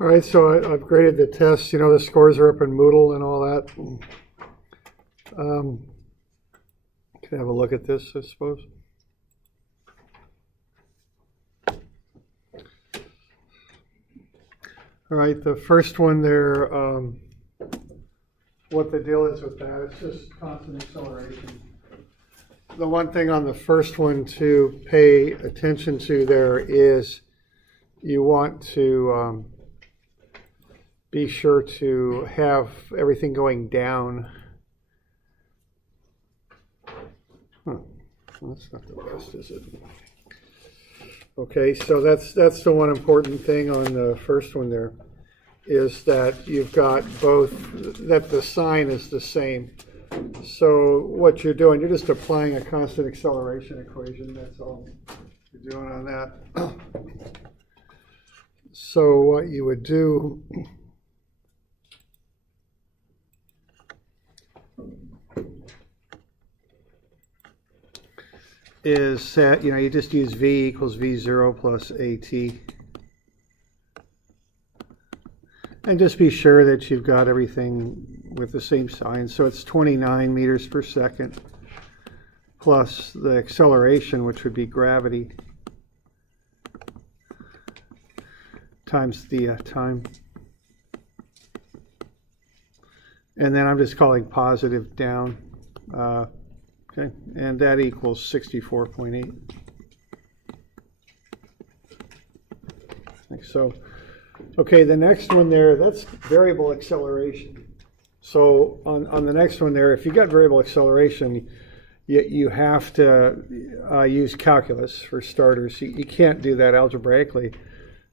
All right, so I've graded the tests. You know, the scores are up in Moodle and all that. Can I have a look at this, I suppose? All right, the first one there, what the deal is with that, it's just constant acceleration. The one thing on the first one to pay attention to there is you want to be sure to have everything going down. Well, that's not the best, is it? Okay, so that's the one important thing on the first one there, is that you've got both, that the sign is the same. So what you're doing, you're just applying a constant acceleration equation. That's all you're doing on that. So what you would do is that, you know, you just use V equals V0 plus AT. And just be sure that you've got everything with the same sign. So it's 29 meters per second plus the acceleration, which would be gravity, times the time. And then I'm just calling positive down. Okay, and that equals 64.8. Like so. Okay, the next one there, that's variable acceleration. So on the next one there, if you got variable acceleration, you have to use calculus for starters. You can't do that algebraically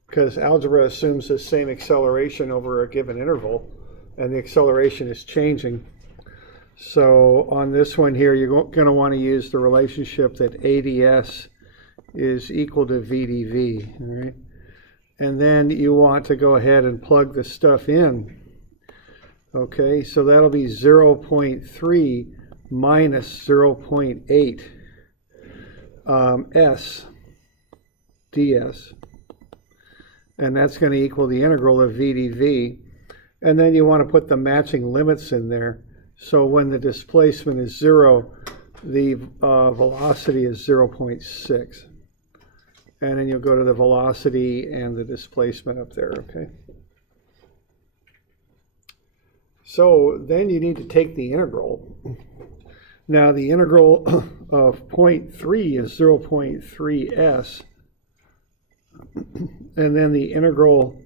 because algebra assumes the same acceleration over a given interval, and the acceleration is changing. So on this one here, you're going to want to use the relationship that ADS is equal to VDV, all right? And then you want to go ahead and plug the stuff in. Okay, so that'll be 0.3 minus 0.8 S ds. And that's going to equal the integral of VdV. And then you want to put the matching limits in there. So when the displacement is 0, the velocity is 0.6. And then you'll go to the velocity and the displacement up there, okay? So then you need to take the integral. Now the integral of 0.3 is 0.3 s. And then the integral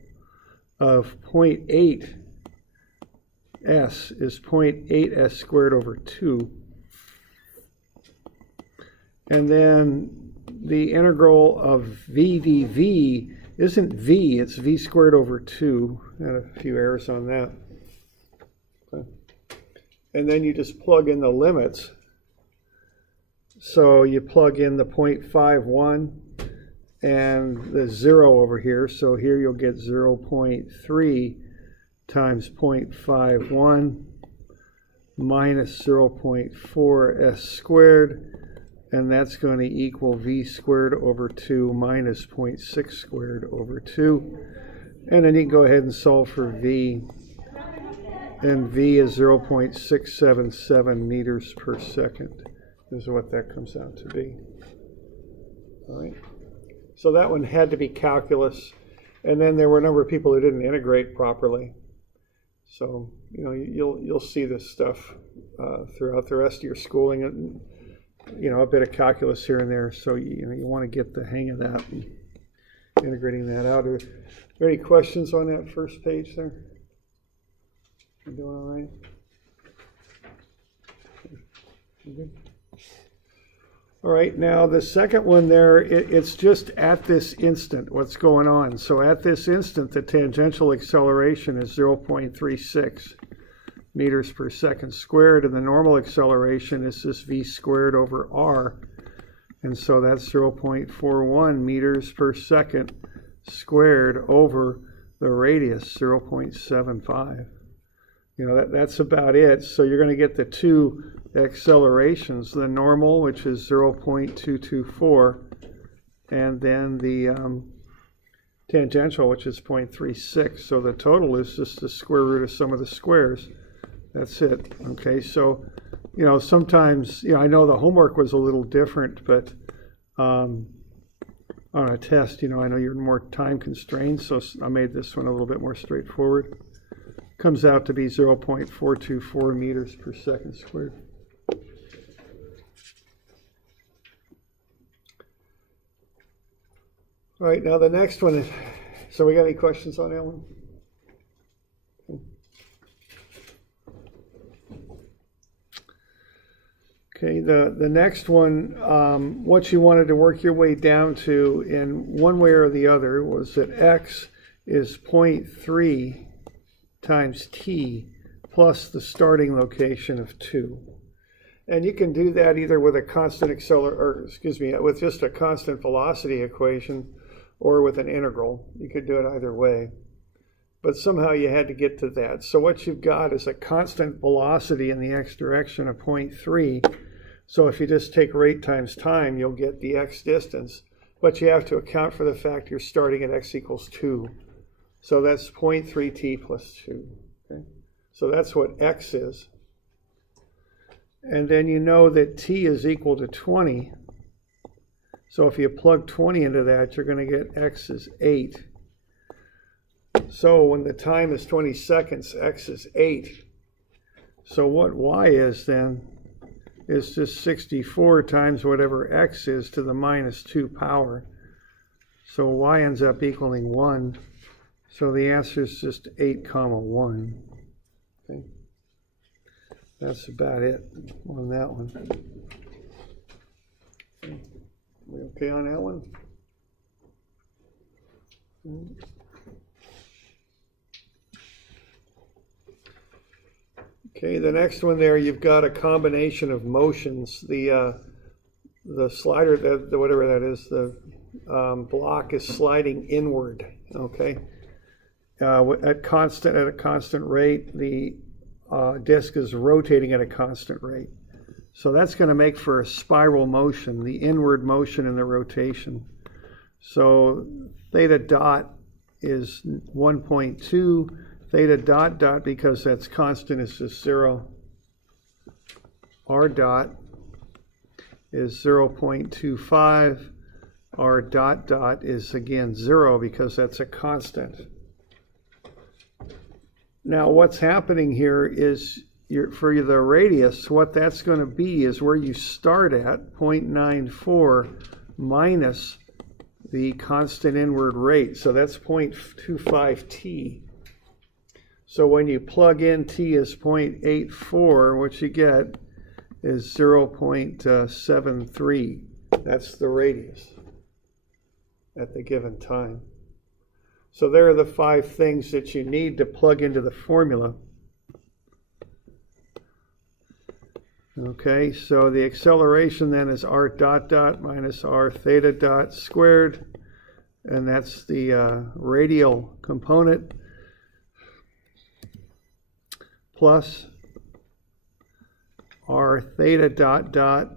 of 0.8 s is 0.8 s squared over 2. And then the integral of v dv isn't v, it's v squared over 2. Had a few errors on that. Okay. And then you just plug in the limits. So you plug in the 0.51 and the 0 over here. So here you'll get 0.3 times 0.51 minus 0.4 s squared. And that's going to equal v squared over 2 minus 0.6 squared over 2. And then you can go ahead and solve for v. And v is 0.677 meters per second is what that comes out to be. All right. So that one had to be calculus. And then there were a number of people who didn't integrate properly. So, you know, you'll see this stuff throughout the rest of your schooling. And, you know, a bit of calculus here and there, so you want to get the hang of that and integrating that out. Are there any questions on that first page there? You doing all right? You good? All right, now the second one there, it's just at this instant what's going on. So at this instant, the tangential acceleration is 0.36 meters per second squared, and the normal acceleration is this v squared over r, and so that's 0.41 meters per second squared over the radius, 0.75. You know, that's about it. So you're going to get the two accelerations, the normal, which is 0.224, and then the tangential, which is 0.36. So the total is just the square root of sum of the squares. That's it. Okay, so, you know, sometimes, you know, I know the homework was a little different, but on a test, you know, I know you're more time constrained, so I made this one a little bit more straightforward. Comes out to be 0.424 meters per second squared. All right, now the next one, so we got any questions on that one? Okay, the next one, what you wanted to work your way down to in one way or the other was that x is 0.3 times t plus the starting location of 2. And you can do that either with a constant with just a constant velocity equation or with an integral. You could do it either way. But somehow you had to get to that. So what you've got is a constant velocity in the x direction of 0.3. So if you just take rate times time, you'll get the x distance. But you have to account for the fact you're starting at x equals 2. So that's 0.3t plus 2. Okay? So that's what x is. And then you know that t is equal to 20. So if you plug 20 into that, you're going to get x is 8. So when the time is 20 seconds, x is 8. So what y is then is just 64 times whatever x is to the minus 2 power. So y ends up equaling 1. So the answer is just 8, 1. Okay. That's about it on that one. Okay. We okay on that one? Okay, the next one there, you've got a combination of motions. The slider, the whatever that is, the block is sliding inward. Okay, at a constant rate, the disk is rotating at a constant rate. So that's going to make for a spiral motion, the inward motion in the rotation. So theta dot is 1.2. Theta dot dot, because that's constant, is just 0. R dot is 0.25. R dot dot is again 0 because that's a constant. Now what's happening here is for the radius, what that's going to be is where you start at, 0.94 minus the constant inward rate. So that's 0.25 t. So when you plug in t as 0.84, what you get is 0.73. That's the radius at the given time. So there are the 5 things that you need to plug into the formula. Okay, so the acceleration then is r dot dot minus r theta dot squared, and that's the radial component, plus r theta dot dot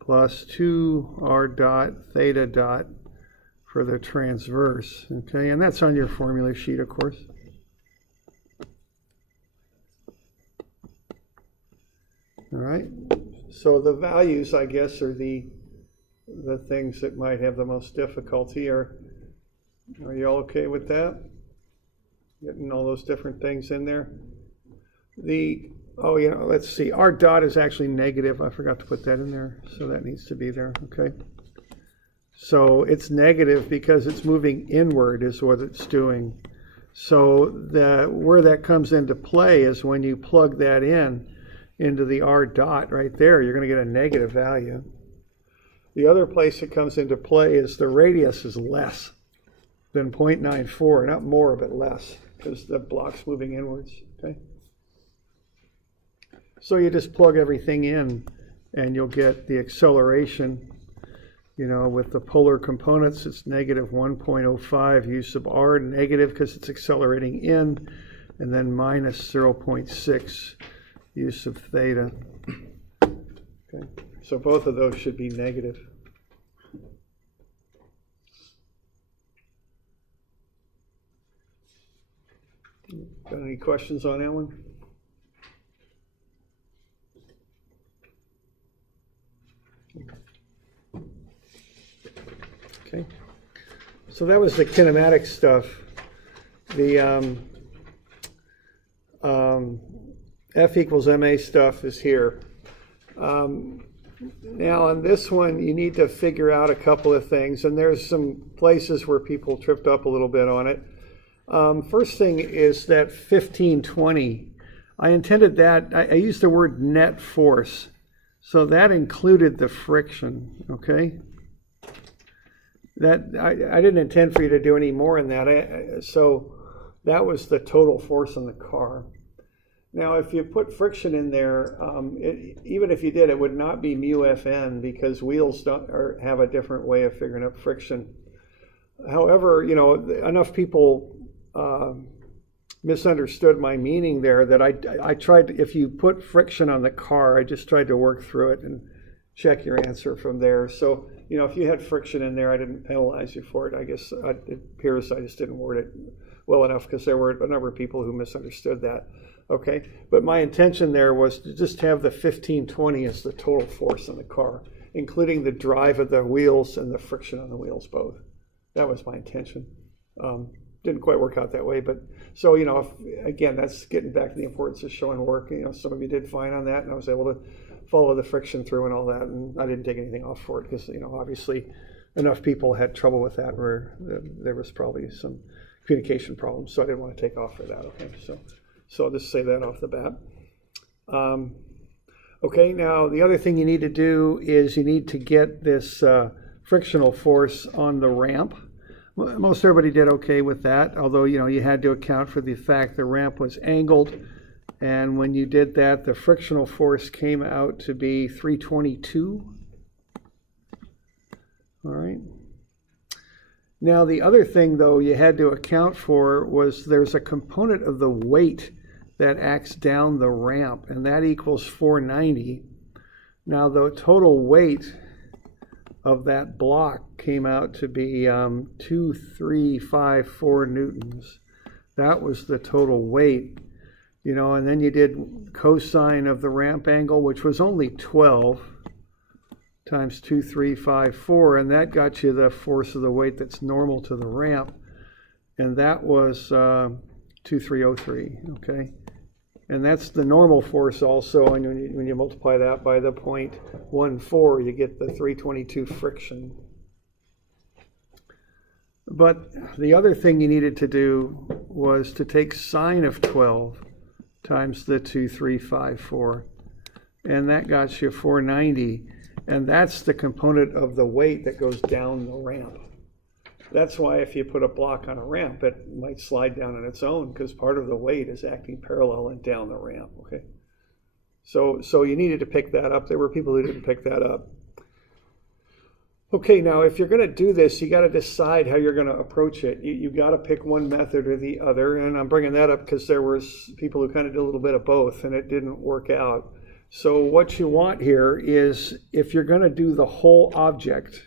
plus 2 r dot theta dot for the transverse. Okay, and that's on your formula sheet, of course. All right, so the values, I guess, are the things that might have the most difficulty. Are you all okay with that? Getting all those different things in there? Let's see, r dot is actually negative. I forgot to put that in there, so that needs to be there, okay? So it's negative because it's moving inward is what it's doing. So where that comes into play is when you plug that into the r dot right there, you're going to get a negative value. The other place it comes into play is the radius is less than 0.94, not more, but less, because the block's moving inwards, okay? So you just plug everything in and you'll get the acceleration, with the polar components, it's negative 1.05 u sub r, negative because it's accelerating in, and then minus 0.6 u sub theta. Okay, so both of those should be negative. Got any questions on that one? Okay. So that was the kinematic stuff. The F equals ma stuff is here. Now on this one, you need to figure out a couple of things, and there's some places where people tripped up a little bit on it. First thing is that 1520. I intended that, I used the word net force. So that included the friction, okay? That I didn't intend for you to do any more in that. So that was the total force on the car. Now, if you put friction in there, even if you did, it would not be mu Fn because wheels have a different way of figuring out friction. However, you know, enough people misunderstood my meaning there that I tried, if you put friction on the car, I just tried to work through it and check your answer from there. So, you know, if you had friction in there, I didn't penalize you for it. I guess it appears I just didn't word it well enough because there were a number of people who misunderstood that. Okay, but my intention there was to just have the 1520 as the total force on the car, including the drive of the wheels and the friction on the wheels both. That was my intention. Didn't quite work out that way, but so, you know, again, that's getting back to the importance of showing work. You know, some of you did fine on that, and I was able to follow the friction through and all that, and I didn't take anything off for it because, you know, obviously enough people had trouble with that where there was probably some communication problems, so I didn't want to take off for that. Okay, so I'll just say that off the bat. Okay, now the other thing you need to do is you need to get this frictional force on the ramp. Most everybody did okay with that, although, you know, you had to account for the fact the ramp was angled, and when you did that, the frictional force came out to be 322. All right. Now, the other thing, though, you had to account for was there's a component of the weight that acts down the ramp, and that equals 490. Now, the total weight of that block came out to be 2354 newtons. That was the total weight, you know, and then you did cosine of the ramp angle, which was only 12 times 2354, and that got you the force of the weight that's normal to the ramp, and that was 2303, okay? And that's the normal force also, and when you multiply that by the 0.14, you get the 322 friction. But the other thing you needed to do was to take sine of 12 times the 2354, and that got you 490, and that's the component of the weight that goes down the ramp. That's why if you put a block on a ramp, it might slide down on its own because part of the weight is acting parallel and down the ramp, okay? So you needed to pick that up. There were people who didn't pick that up. Okay, now if you're going to do this, you got to decide how you're going to approach it. You got to pick one method or the other, and I'm bringing that up because there was people who kind of did a little bit of both, and it didn't work out. So what you want here is if you're going to do the whole object,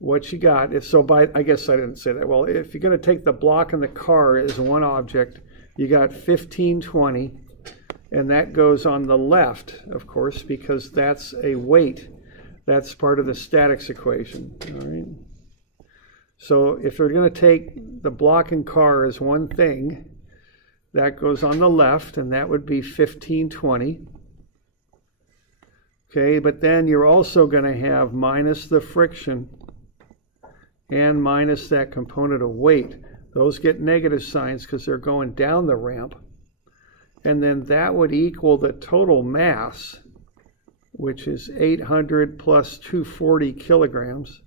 what you got is, I guess I didn't say that well, if you're going to take the block in the car as one object, you got 1520, and that goes on the left, of course, because that's a weight. That's part of the statics equation, all right? So if you're going to take the block and car as one thing, that goes on the left, and that would be 1520. Okay, but then you're also going to have minus the friction and minus that component of weight. Those get negative signs because they're going down the ramp. And then that would equal the total mass, which is 800 plus 240 kilograms,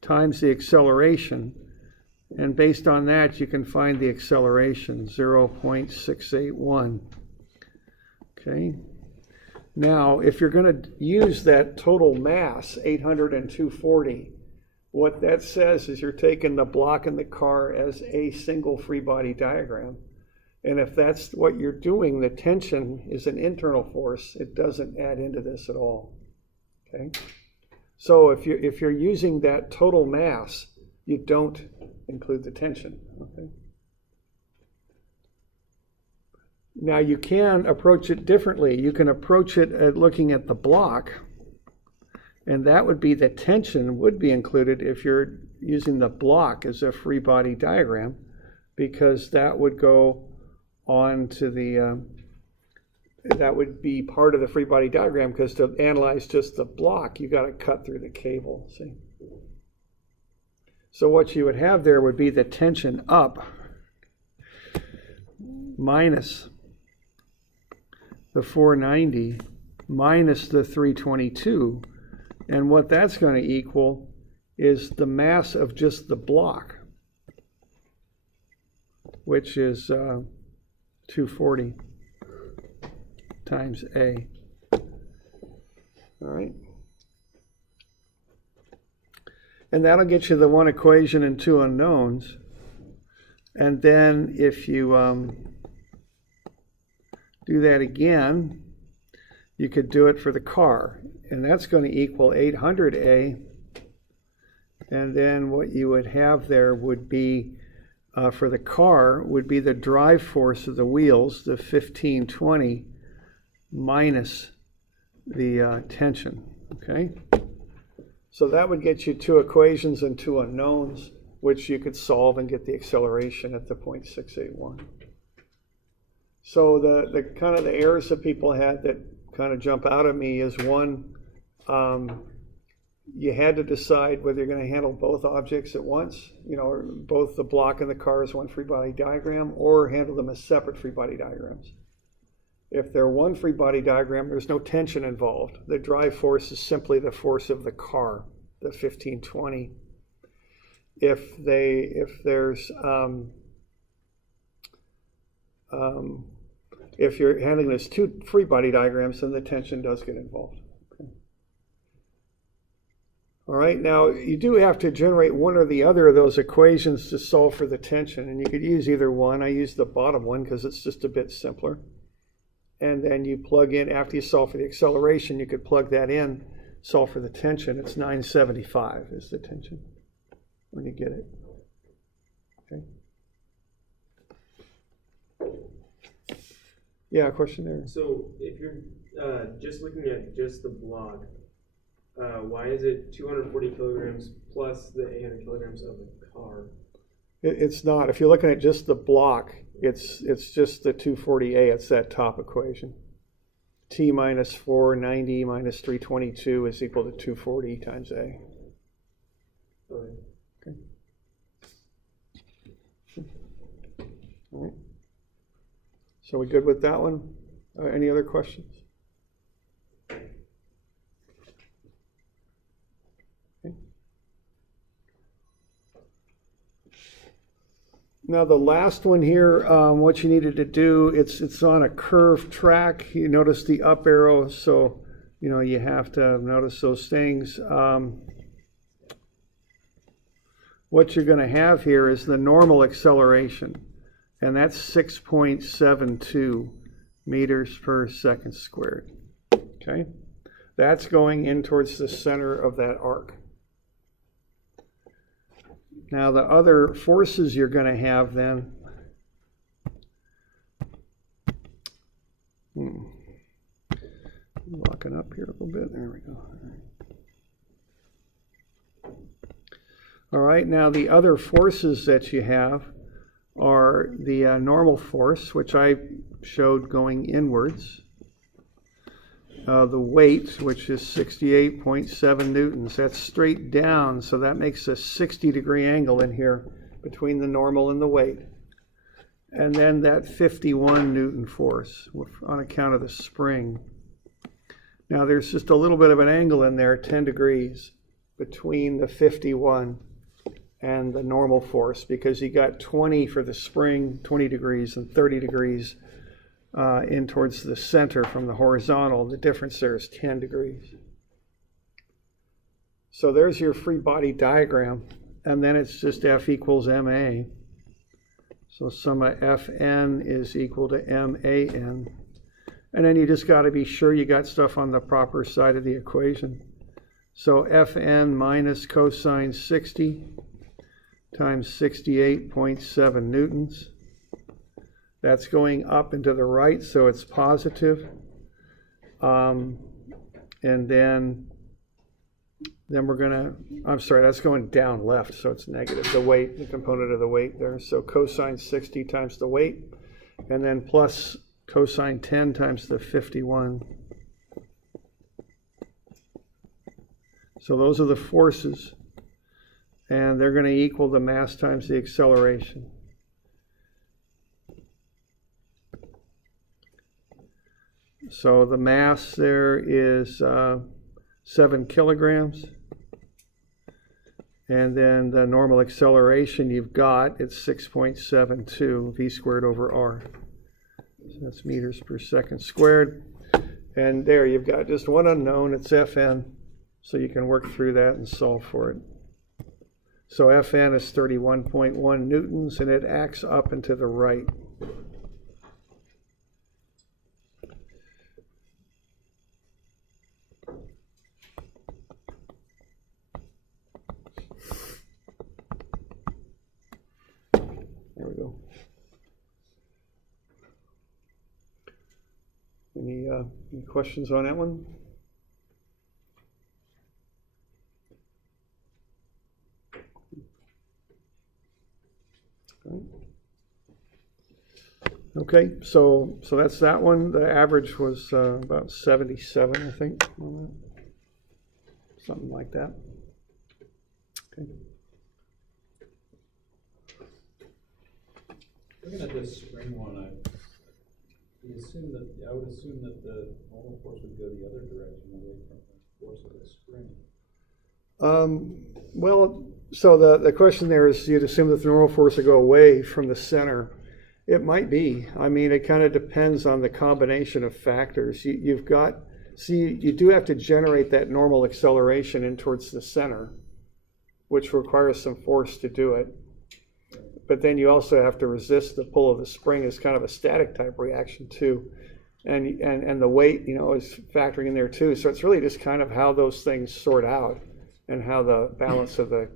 times the acceleration. And based on that, you can find the acceleration, 0.681. Okay. Now, if you're going to use that total mass, 800 and 240, what that says is you're taking the block in the car as a single free body diagram. And if that's what you're doing, the tension is an internal force. It doesn't add into this at all. Okay? So if you're using that total mass, you don't include the tension. Okay? Now you can approach it differently. You can approach it at looking at the block, and that would be the tension would be included if you're using the block as a free body diagram, because that would go on to the, that would be part of the free body diagram, because to analyze just the block, you got to cut through the cable, see? So what you would have there would be the tension up minus the 490 minus the 322, and what that's going to equal is the mass of just the block, which is 240 times A. All right. And that'll get you the one equation and two unknowns. And then if you do that again, you could do it for the car. And that's going to equal 800A. And then what you would have there would be, for the car, would be the drive force of the wheels, the 1520, minus the tension, okay? So that would get you two equations and two unknowns, which you could solve and get the acceleration at the 0.681. So the kind of the errors that people had that kind of jump out at me is one, you had to decide whether you're going to handle both objects at once, you know, both the block and the car as one free body diagram, or handle them as separate free body diagrams. If they're one free body diagram, there's no tension involved. The drive force is simply the force of the car, the 1520. If you're handling this two free body diagrams, then the tension does get involved. Okay. All right, now you do have to generate one or the other of those equations to solve for the tension, and you could use either one. I use the bottom one because it's just a bit simpler. And then you plug in, after you solve for the acceleration, you could plug that in, solve for the tension. It's 975 is the tension when you get it. Okay. Yeah, question there. So if you're just looking at just the block, why is it 240 kilograms plus the 800 kilograms of the car? It's not. If you're looking at just the block, it's just the 240A. It's that top equation. T minus 490 minus 322 is equal to 240 times A. Okay. Okay. All right. So we good with that one? Any other questions? Now the last one here, what you needed to do, it's on a curved track. You notice the up arrow, so you know you have to notice those things. What you're going to have here is the normal acceleration, and that's 6.72 meters per second squared. Okay, that's going in towards the center of that arc. Now the other forces you're going to have then, locking up here a little bit, there we go. All right, now the other forces that you have are the normal force, which I showed going inwards. The weight, which is 68.7 newtons, that's straight down, so that makes a 60-degree angle in here between the normal and the weight. And then that 51 Newton force on account of the spring. Now there's just a little bit of an angle in there, 10 degrees, between the 51 and the normal force, because you got 20 for the spring, 20 degrees, and 30 degrees in towards the center from the horizontal. The difference there is 10 degrees. So there's your free body diagram, and then it's just F equals MA. So sum of Fn is equal to MAN. And then you just got to be sure you got stuff on the proper side of the equation. So Fn minus cosine 60 times 68.7 newtons. That's going up and to the right, so it's positive. And then we're gonna, I'm sorry, that's going down left, so it's negative, the weight, the component of the weight there. So cosine 60 times the weight, and then plus cosine 10 times the 51. So those are the forces, and they're going to equal the mass times the acceleration. So the mass there is 7 kilograms. And then the normal acceleration you've got, it's 6.72 v squared over r. So that's meters per second squared. And there you've got just one unknown, it's Fn. So you can work through that and solve for it. So Fn is 31.1 newtons, and it acts up and to the right. There we go. Any questions on that one? Okay, so that's that one. The average was about 77, I think, on that. Something like that. Okay. Looking at this spring one, I would assume that the normal force would go the other direction away from the force of the spring. Well, so the question there is, you'd assume that the normal force would go away from the center. It might be. I mean, it kind of depends on the combination of factors. You do have to generate that normal acceleration in towards the center, which requires some force to do it. But then you also have to resist the pull of the spring as kind of a static type reaction too. And the weight, is factoring in there too. So it's really just kind of how those things sort out and how the balance of the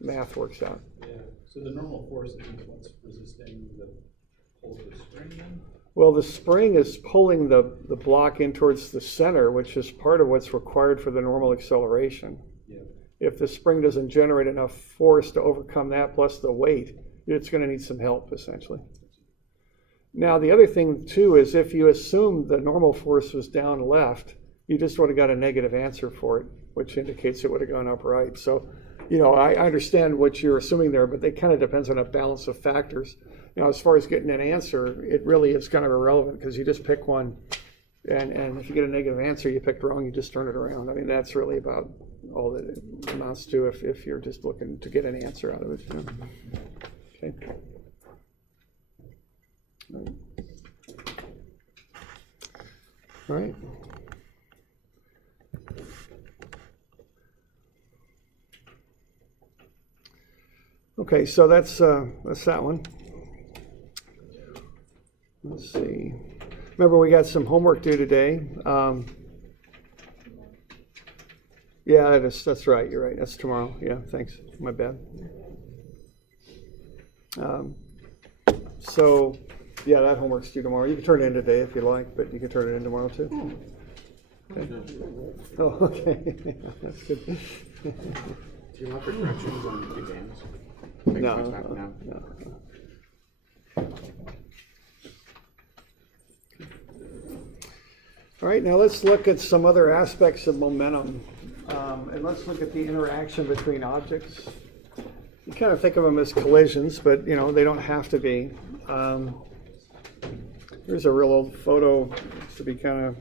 math works out. Yeah, so the normal force is what's resisting the pull of the spring then? Well, the spring is pulling the block in towards the center, which is part of what's required for the normal acceleration. Yeah. If the spring doesn't generate enough force to overcome that plus the weight, it's going to need some help, essentially. Now, the other thing, too, is if you assume the normal force was down left, you just would have got a negative answer for it, which indicates it would have gone up right. So, I understand what you're assuming there, but it kind of depends on a balance of factors. As far as getting an answer, it really is kind of irrelevant because you just pick one, and if you get a negative answer, you picked wrong, you just turn it around. I mean, that's really about all that it amounts to if you're just looking to get an answer out of it. Okay. All right. Okay, so that's that one. Let's see. Remember, we got some homework due today. Yeah, that's right. You're right. That's tomorrow. Yeah, thanks. My bad. So, yeah, that homework's due tomorrow. You can turn it in today if you like, but you can turn it in tomorrow too. Okay. Oh, okay. That's good. Do you want the corrections on exams? No. All right, now let's look at some other aspects of momentum. And let's look at the interaction between objects. You kind of think of them as collisions, but they don't have to be. Here's a real old photo, used to be kind of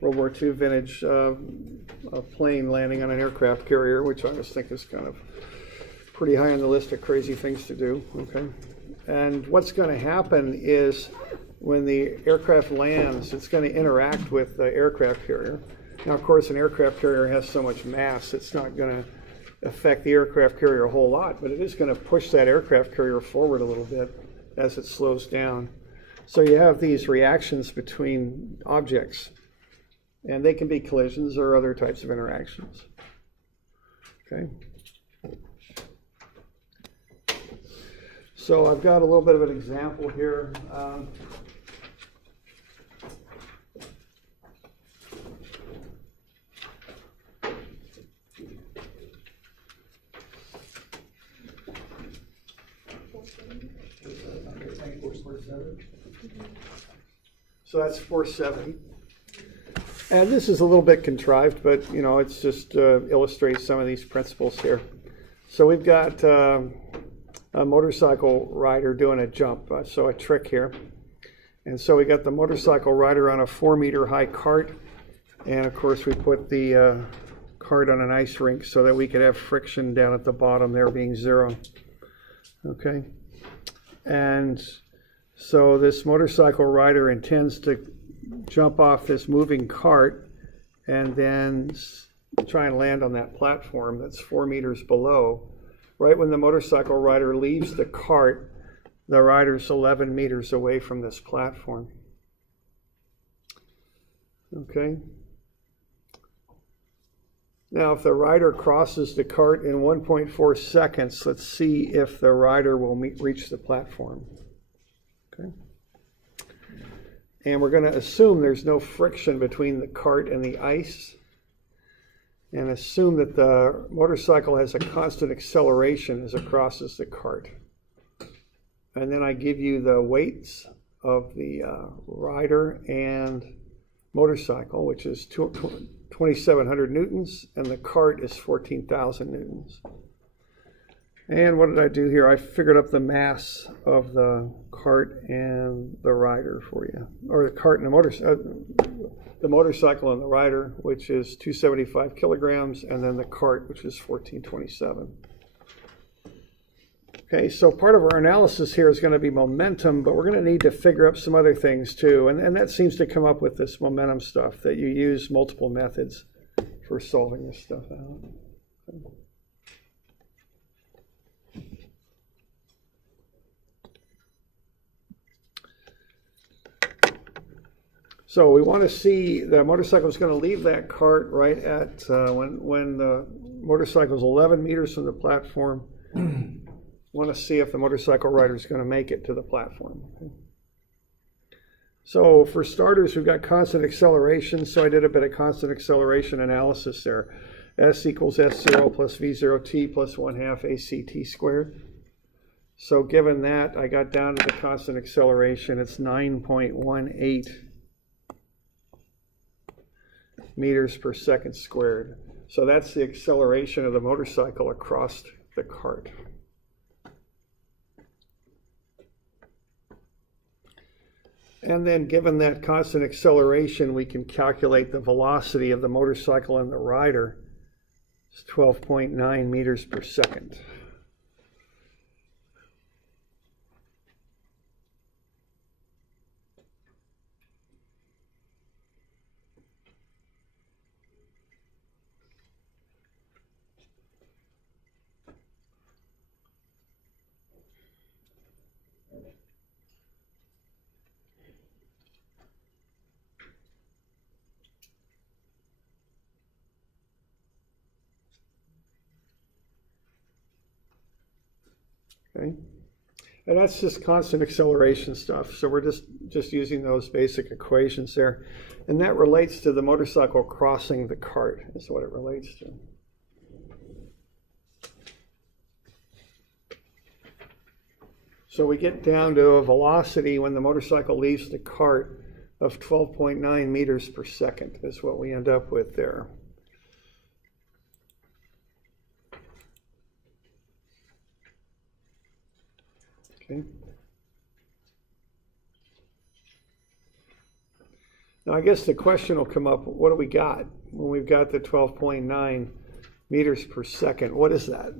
World War II vintage, a plane landing on an aircraft carrier, which I just think is kind of pretty high on the list of crazy things to do. Okay, and what's going to happen is when the aircraft lands, it's going to interact with the aircraft carrier. Now, of course, an aircraft carrier has so much mass, it's not going to affect the aircraft carrier a whole lot, but it is going to push that aircraft carrier forward a little bit as it slows down. So you have these reactions between objects, and they can be collisions or other types of interactions. Okay. So I've got a little bit of an example here. So that's 470. And this is a little bit contrived, but you know, it's just illustrates some of these principles here. So we've got a motorcycle rider doing a jump, so a trick here. And so we got the motorcycle rider on a 4-meter high cart. And of course we put the cart on an ice rink so that we could have friction down at the bottom there being 0. Okay. And so this motorcycle rider intends to jump off this moving cart and then try and land on that platform that's 4 meters below. Right when the motorcycle rider leaves the cart, the rider's 11 meters away from this platform. Okay. Now, if the rider crosses the cart in 1.4 seconds, let's see if the rider will reach the platform. Okay. And we're going to assume there's no friction between the cart and the ice, and assume that the motorcycle has a constant acceleration as it crosses the cart. And then I give you the weights of the rider and motorcycle, which is 2,700 newtons, and the cart is 14,000 newtons. And what did I do here? I figured up the mass of the cart and the rider for you, or the cart and the motorcycle and the rider, which is 275 kilograms, and then the cart, which is 1427. Okay, so part of our analysis here is going to be momentum, but we're going to need to figure up some other things too, and that seems to come up with this momentum stuff, that you use multiple methods for solving this stuff out. Okay. So we want to see the motorcycle is going to leave that cart right at when the motorcycle is 11 meters from the platform. Want to see if the motorcycle rider is going to make it to the platform. Okay. So for starters, we've got constant acceleration. So I did a bit of constant acceleration analysis there. S equals S0 plus V0t plus 1/2 ACT squared. So given that, I got down to the constant acceleration. It's 9.18 meters per second squared. So that's the acceleration of the motorcycle across the cart. And then given that constant acceleration, we can calculate the velocity of the motorcycle and the rider. It's 12.9 meters per second. Okay. And that's just constant acceleration stuff. So we're just using those basic equations there. And that relates to the motorcycle crossing the cart, is what it relates to. So we get down to a velocity when the motorcycle leaves the cart of 12.9 meters per second is what we end up with there. Okay. Now I guess the question will come up, what do we got when we've got the 12.9 meters per second? What is that?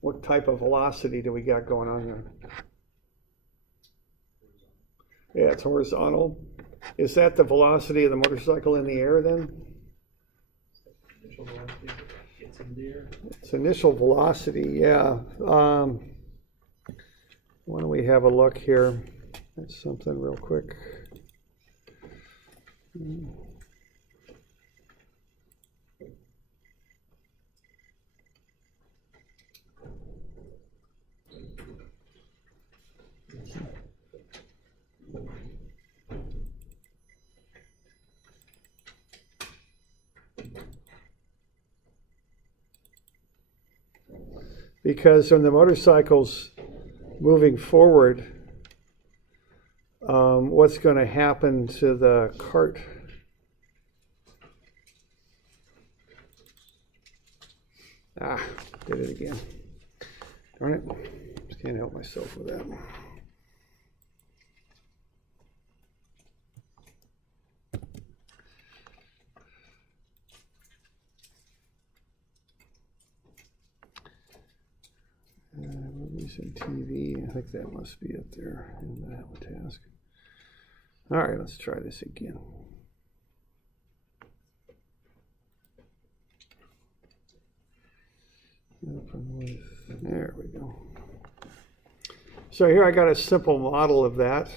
What type of velocity do we got going on there? Yeah, it's horizontal. Is that the velocity of the motorcycle in the air then? Initial velocity gets in the air. It's initial velocity, yeah. Why don't we have a look here at something real quick. Because when the motorcycle's moving forward, what's going to happen to the cart? Did it again. Darn it. Just can't help myself with that. Movies and TV. I think that must be up there in that task. All right, let's try this again. There we go. So here I got a simple model of that.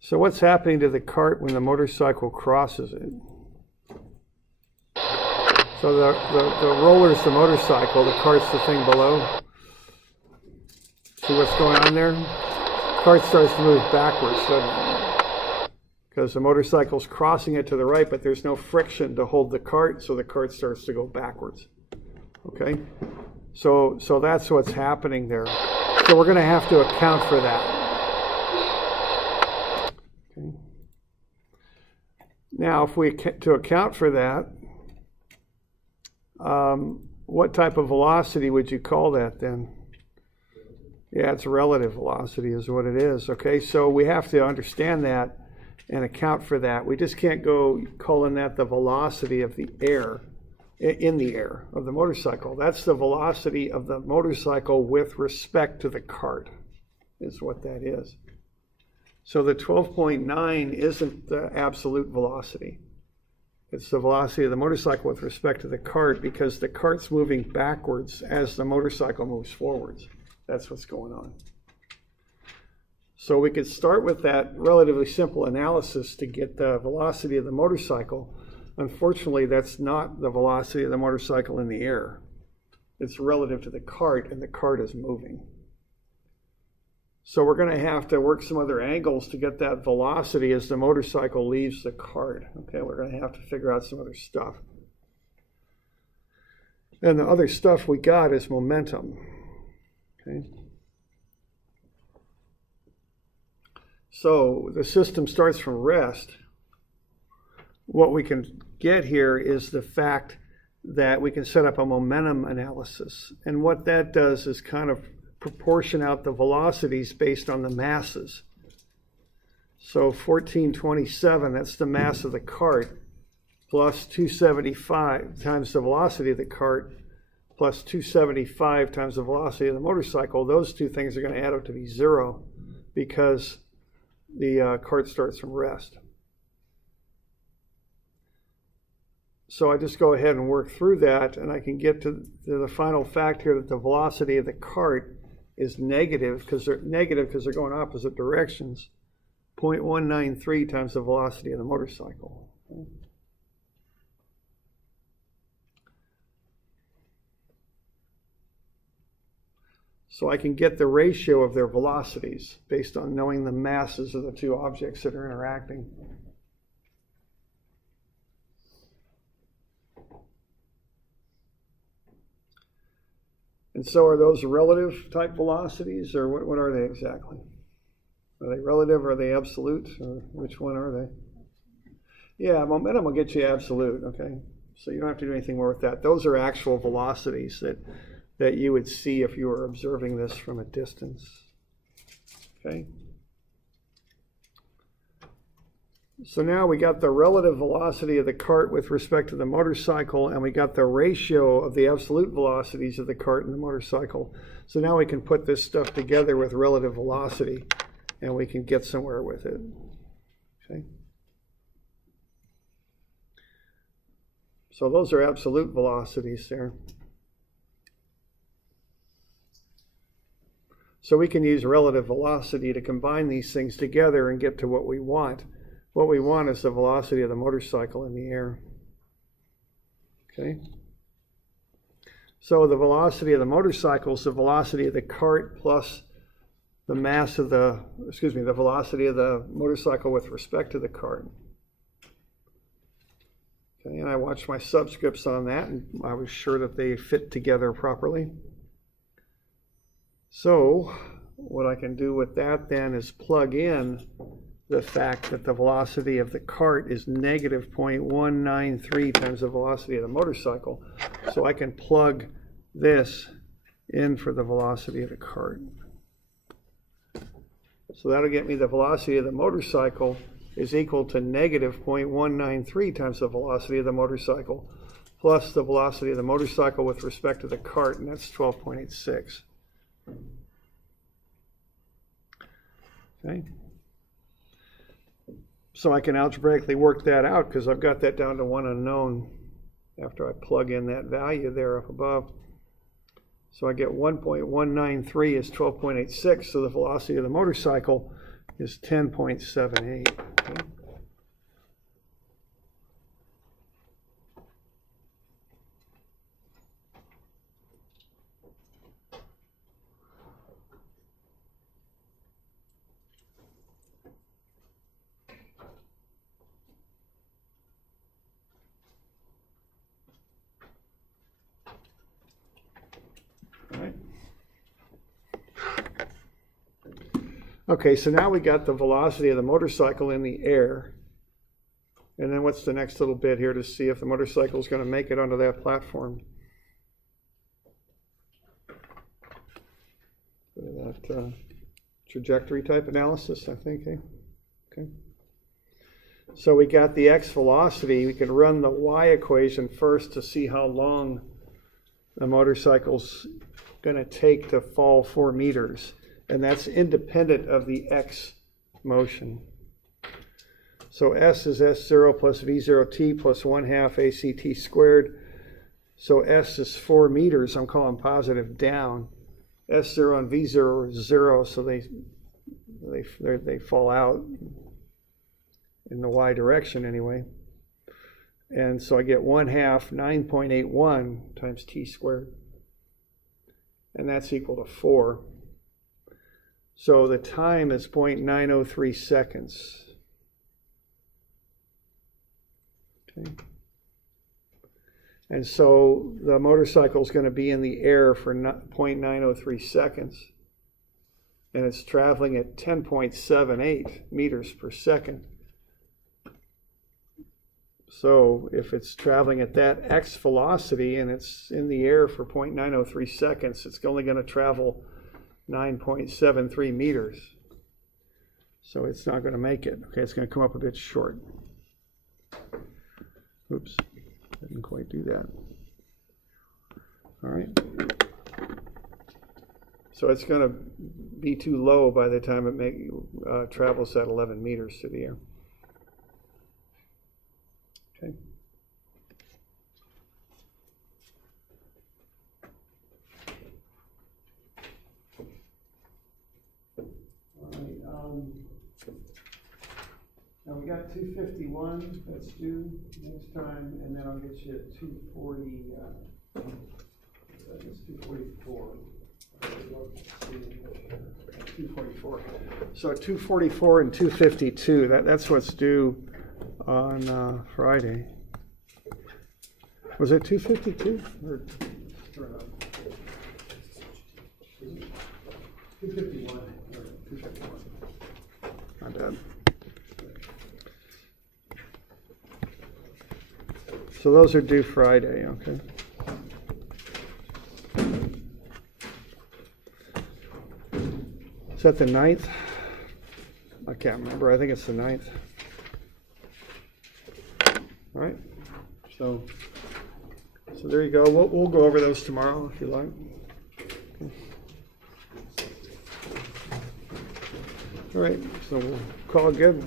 So what's happening to the cart when the motorcycle crosses it? So the roller's the motorcycle, the cart's the thing below. See what's going on there? The cart starts to move backwards, doesn't it? Because the motorcycle's crossing it to the right, but there's no friction to hold the cart, so the cart starts to go backwards. Okay? So that's what's happening there. So we're going to have to account for that. Okay. Now, if we to account for that, what type of velocity would you call that then? Yeah, it's relative velocity is what it is. Okay, so we have to understand that and account for that. We just can't go calling that the velocity of the air, in the air of the motorcycle. That's the velocity of the motorcycle with respect to the cart, is what that is. So the 12.9 isn't the absolute velocity. It's the velocity of the motorcycle with respect to the cart, because the cart's moving backwards as the motorcycle moves forwards. That's what's going on. So we could start with that relatively simple analysis to get the velocity of the motorcycle. Unfortunately, that's not the velocity of the motorcycle in the air. It's relative to the cart, and the cart is moving. So we're going to have to work some other angles to get that velocity as the motorcycle leaves the cart. Okay, we're going to have to figure out some other stuff. And the other stuff we got is momentum. Okay. So the system starts from rest. What we can get here is the fact that we can set up a momentum analysis. And what that does is kind of proportion out the velocities based on the masses. So 1427, that's the mass of the cart, plus 275 times the velocity of the cart, plus 275 times the velocity of the motorcycle. Those two things are going to add up to be 0 because the cart starts from rest. So I just go ahead and work through that, and I can get to the final fact here that the velocity of the cart is negative because they're going opposite directions. 0.193 times the velocity of the motorcycle. So I can get the ratio of their velocities based on knowing the masses of the two objects that are interacting. And so are those relative type velocities, or what are they exactly? Are they relative, or are they absolute, or which one are they? Yeah, momentum will get you absolute, okay? So you don't have to do anything more with that. Those are actual velocities that you would see if you were observing this from a distance, okay? So now we got the relative velocity of the cart with respect to the motorcycle, and we got the ratio of the absolute velocities of the cart and the motorcycle. So now we can put this stuff together with relative velocity, and we can get somewhere with it. Okay. So those are absolute velocities there. So we can use relative velocity to combine these things together and get to what we want. What we want is the velocity of the motorcycle in the air. Okay? So the velocity of the motorcycle is the velocity of the cart plus the mass of the velocity of the motorcycle with respect to the cart. Okay, and I watched my subscripts on that, and I was sure that they fit together properly. So what I can do with that then is plug in the fact that the velocity of the cart is negative 0.193 times the velocity of the motorcycle. So I can plug this in for the velocity of the cart. So that'll get me the velocity of the motorcycle is equal to negative 0.193 times the velocity of the motorcycle plus the velocity of the motorcycle with respect to the cart, and that's 12.86. Okay. So I can algebraically work that out because I've got that down to one unknown after I plug in that value there up above. So I get 1.193 is 12.86, so the velocity of the motorcycle is 10.78. Okay. Right. Okay, so now we got the velocity of the motorcycle in the air. And then what's the next little bit here to see if the motorcycle is going to make it onto that platform? That trajectory type analysis, I think. Eh? Okay. So we got the x velocity. We can run the y equation first to see how long the motorcycle's going to take to fall 4 meters, and that's independent of the x motion. So s is s0 plus v0t plus 1/2 act squared. So s is 4 meters. I'm calling positive down. S0 and v0 is 0, so they fall out in the y direction anyway. And so I get 1/2 9.81 times t squared. And that's equal to 4. So the time is 0.903 seconds. Okay. And so the motorcycle is going to be in the air for 0.903 seconds. And it's traveling at 10.78 meters per second. So if it's traveling at that x velocity and it's in the air for 0.903 seconds, it's only going to travel 9.73 meters. So it's not going to make it. Okay, it's going to come up a bit short. Oops, didn't quite do that. All right. So it's going to be too low by the time it travels that 11 meters through the air. Okay. All right. Now we got 251. That's due next time, and then I'll get you at 240. It's 244. 244. So 244 and 252. That's what's due on Friday. Was it 252? Or 251. 251. My bad. So those are due Friday, okay? Is that the 9th? I can't remember. I think it's the 9th. All right. So there you go. We'll go over those tomorrow if you like. Okay. All right. So we'll call it good.